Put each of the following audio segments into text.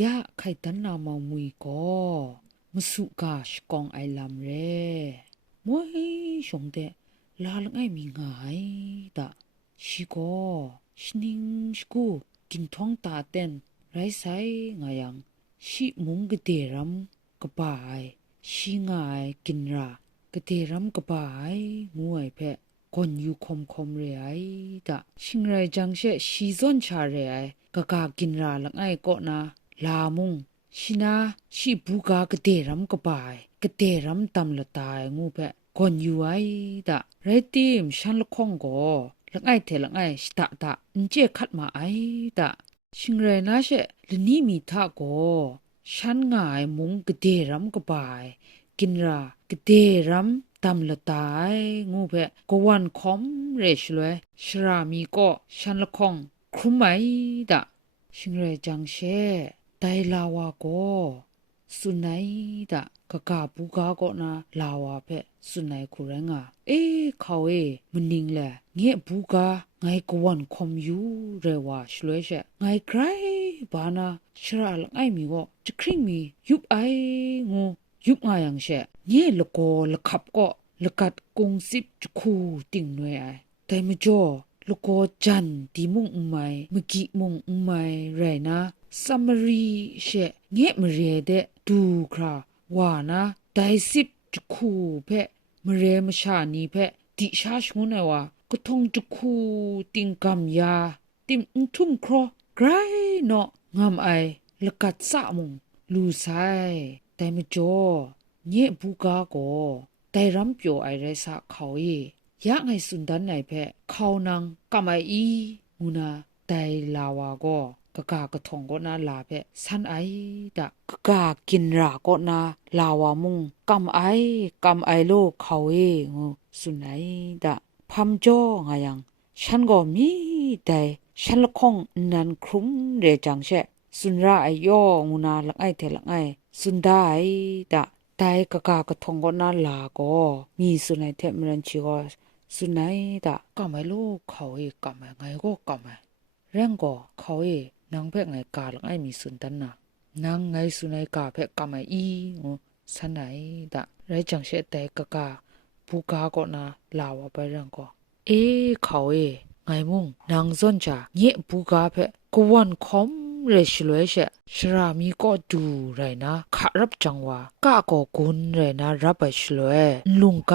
ยะไข่ตันนามามุยก็มสุกาชกองไอลำเร่มวยชงเดลาลงไอมีงายตะชิโกชนิงชกูกินท้องตาเต้นไรไซงายังชิมุงกเดรัมกบายชิงายกินรากเดรัมกบายงวยเพะก่อนอยู่คมเรไอตะชิงไรจังเชชีซอนชาเรไอกะกากินราลังไอก็นาลามุงชินาชิบูกากเตรัมกบายกเตรัมตำละตายงูเพะก่อนอยู่ไอตะไรติมฉันละคงก็ลังไอเทลังไอสตะตะอินเจคัดมาไอตะชิงไรนะเชลนี่มีทาก็ฉันง่ายมุงกเตรัมกบายกินรากเตรัมตำละตายงูเพะกวันคอมเรชเลยชรามีก็ฉันละคงครุมไหมตะชิงไรจังเชไดลาวาโกสุนัยดะกะกาบูกาโกนาลาวาเพสุนัยคุเรงาเขามนิงแลเงียบูกาไงกวนคอมยูเรวาชลวยเชไงใครบานาชราลไอมีโกจะคริงมียุบไองูยุบงายังเชเงียละโกละขับก็ละกัดกงสิบจุคูติ่งหน่วยไอแต่มจ่อลูกโกจันตีมุงอุไมมกิมุงอุไมไรนะซัมมารีเชเงะมเรเดดูคราวานะไดสิบจุคูเพมเรมชานีเพติชาชงุนวากทงจุคูติงกัมยาติมทุ่มครอไกรเนาะงามไอละกัดสะมุงลูไซแต่มจ่อเงะบูกาโกแต่รำเปียวไอไรสะเขายะไงสุนดันไหนเพเขานังกำไออีงูนาไดลาวาก็กะกากะทองก็นาลาเพสันไอดะกะกากินราก็นาลาวามุงกำไอโลเขางูสุนไอดะพัมจ่องายังฉันก็มีแต่ฉันละคงนันครุมเรจังเชสุนราไอโยงูนาลักไอเทลักไอสุนได้ดะไดกะกากะทองก็นาลาก็มีสุนัยเทมรันชิก็สุนัยดะกำไอโลเขากำไอไงก็กำไอเรื่องก็เขานางเพ่ไงกาลังไอมีสุนตันนะนางไงสุนัยกาเพ่กำไออีงูสันไหนดะไรจังเชแต่กะกาบูกาก็นาลาวไปเรื่องก็เขาไงมุงนางซอนจาเงียบูกาเพ่กวนคอมเรชลวยเชชรามีก็ดูไรนะขารับจังวากะก็กุนไรนะรับไปชลวยลุงไก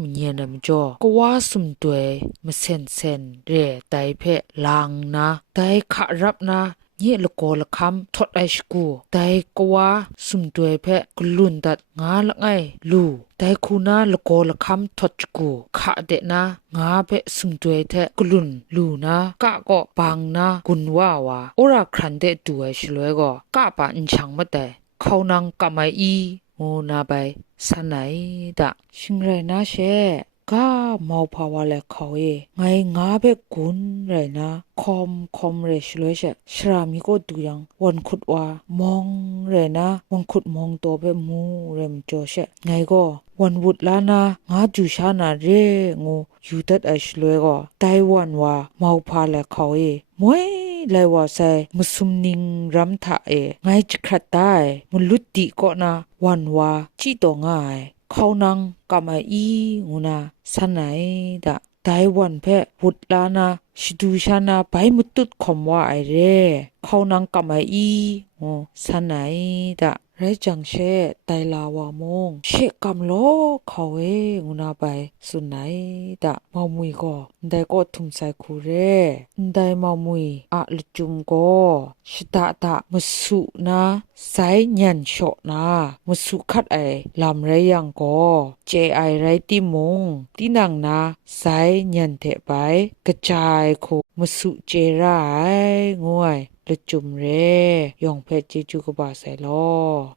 มเนียนมจ่อกว่าสุมตวยมเซนเรไตเพลางนะไตขารับนะเยละโกละคำทดไอชกูไตกว่าสุมตวยเพกลุนตัดงาละไงลูไตคูนาละโกละคำทดชกูขาเดนะงาเพสุมตวยเทกลุนลูนะกะก็ปังนะกุนว่าวาโอราครันเดตัวชลวยก็กะปะอินชังมาแต่เขานังกะไมอีโมนาไปสันไหนดะชิงไรนะเชก้าเมาภาวะและเขาไงงาเบกุนไรนะคอมเรชเลยชรามีก็ดูยังวันขุดว่ามองไรนะวันขุดมองตัวเบมูเรมโจเชไงก็วันวุดลานะงาจูชานาเรงูยูตัดไอชเลยก็ไต้หวันว่าเมาพาและเขามวยเลยว่าใส่มุสลิมรัมทะไงจะขัดได้มุลุติก็นะวันว่าจีตองง่ายเขานังกำไออีงูนาสันไหนดะไต้หวันเพวุดลานาชิดูชานาไปมุตุดคมว่าไอเร่เขานังกำไออีงูสันไหนดะไรจังเชไตลาวามงเชกำโลเขางูนาไปสุนไหนดะมามุยก็ได้ก็ทุ่มใส่คูเร่ได้มามุยอะลจุมก็ชิตาตะมสุนะไซยันโชนะมสุคัดไอลำไรยังก็เจไอไรติมงที่นังนะไซยันเทไปกระจายโคมสุเจไรงวยละจุมเรยองเพชรจิจูกบาไซลอ